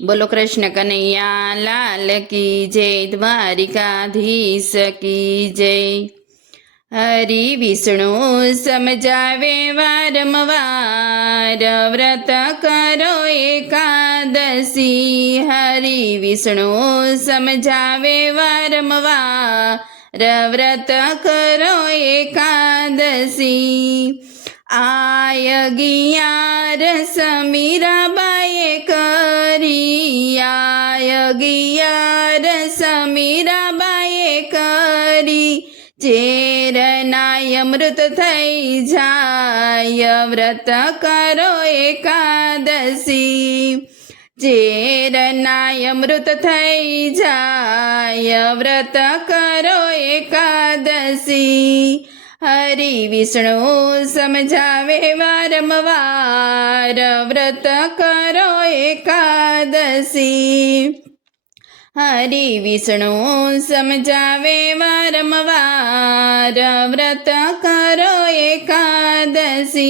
बोलो कृष्ण कन्हैया लाल की जय, द्वारिकाधीश की जय। हरि विष्णु समझावे वारंवार, व्रत करो एकादशी। हरि विष्णु समझावे वारंवार, व्रत करो एकादशी। आय गियारस मीराबाए करी, आय गियारस मीराबाए करी। चेरनाय अमृत थई जाय, व्रत करो एकादशी। चेरनाय अमृत थई जाय, व्रत करो एकादशी। हरि विष्णु समझावे वारंवार, व्रत करो एकादशी। हरि विष्णु समझावे वारंवार, व्रत करो एकादशी।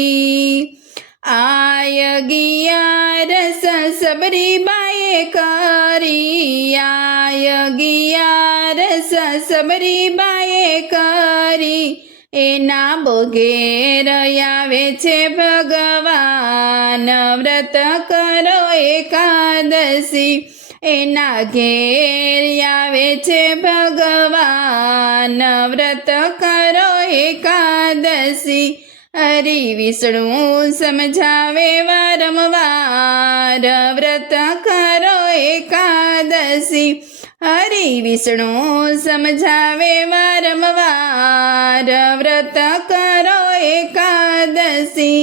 आय गियारस सबरी बाए करी, आय गियारस सबरी बाए करी। एना बोगेर आवे छे भगवान, व्रत करो एकादशी। एना घेर आवे छे भगवान, व्रत करो एकादशी। हरि विष्णु समझावे वारंवार, व्रत करो एकादशी। हरि विष्णु समझावे वारंवार, व्रत करो एकादशी।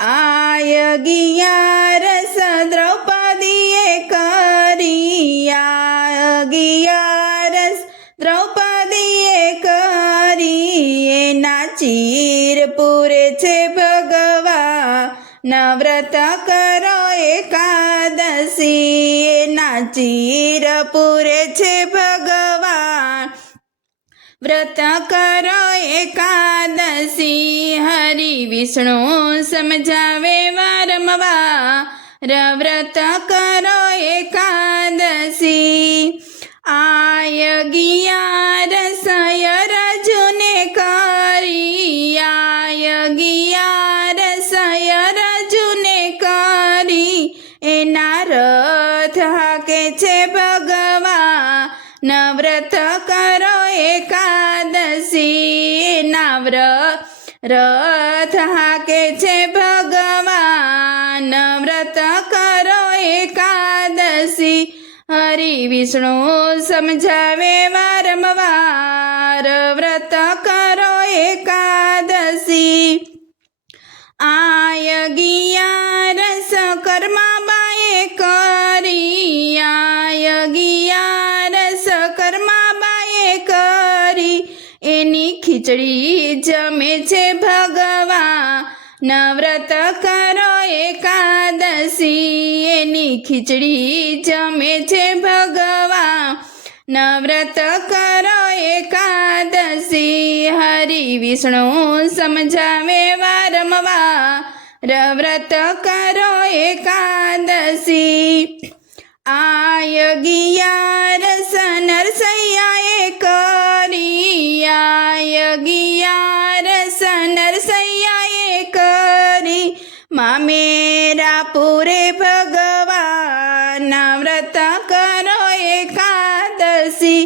आय गियारस द्रौपदीए करी, आय गियारस द्रौपदीए करी। एना चीर पूरे छे भगवान, व्रत करो एकादशी। एना चीर पूरे छे भगवान, व्रत करो एकादशी। हरि विष्णु समझावे वारंवार, व्रत करो एकादशी। आय गियारस अर्जुने करी, आय गियारस अर्जुने करी। एना रथ हाके छे भगवान, व्रत करो एकादशी। एना रथ हाके छे भगवान, व्रत करो एकादशी। हरि विष्णु समझावे वारंवार, व्रत करो एकादशी। आय गियारस कर्माबाए करी, आय गियारस कर्माबाए करी। एनी खीचड़ी जमे छे भगवान, व्रत करो एकादशी। एनी खीचड़ी जमे छे भगवान, व्रत करो एकादशी। हरि विष्णु समझावे वारंवार, व्रत करो एकादशी। आय गियारस नरसैयाए करी, आय गियारस नरसैयाए करी। मामेरा पूरे भगवान, व्रत करो एकादशी।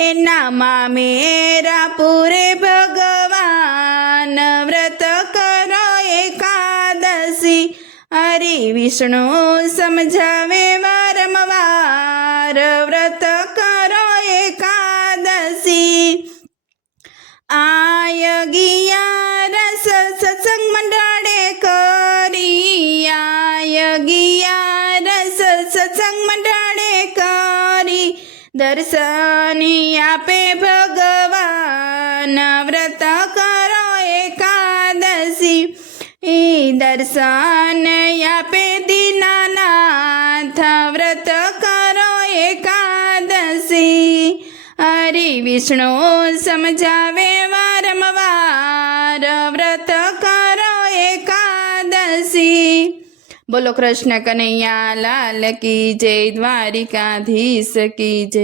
एना मामेरा पूरे भगवान, व्रत करो एकादशी। हरि विष्णु समझावे वारंवार, व्रत करो एकादशी। आय गियारस सत्संग मंडळे करी, आय गियारस सत्संग मंडळे करी। दर्शनी आपे भगवान, व्रत करो एकादशी। दर्शन आपे दीनानाथ, व्रत करो एकादशी। हरि विष्णु समझावे वारंवार, व्रत करो एकादशी। બોલો કૃષ્ણ કનૈયા લાલ કી જય, દ્વારિકાધીશ કી જય.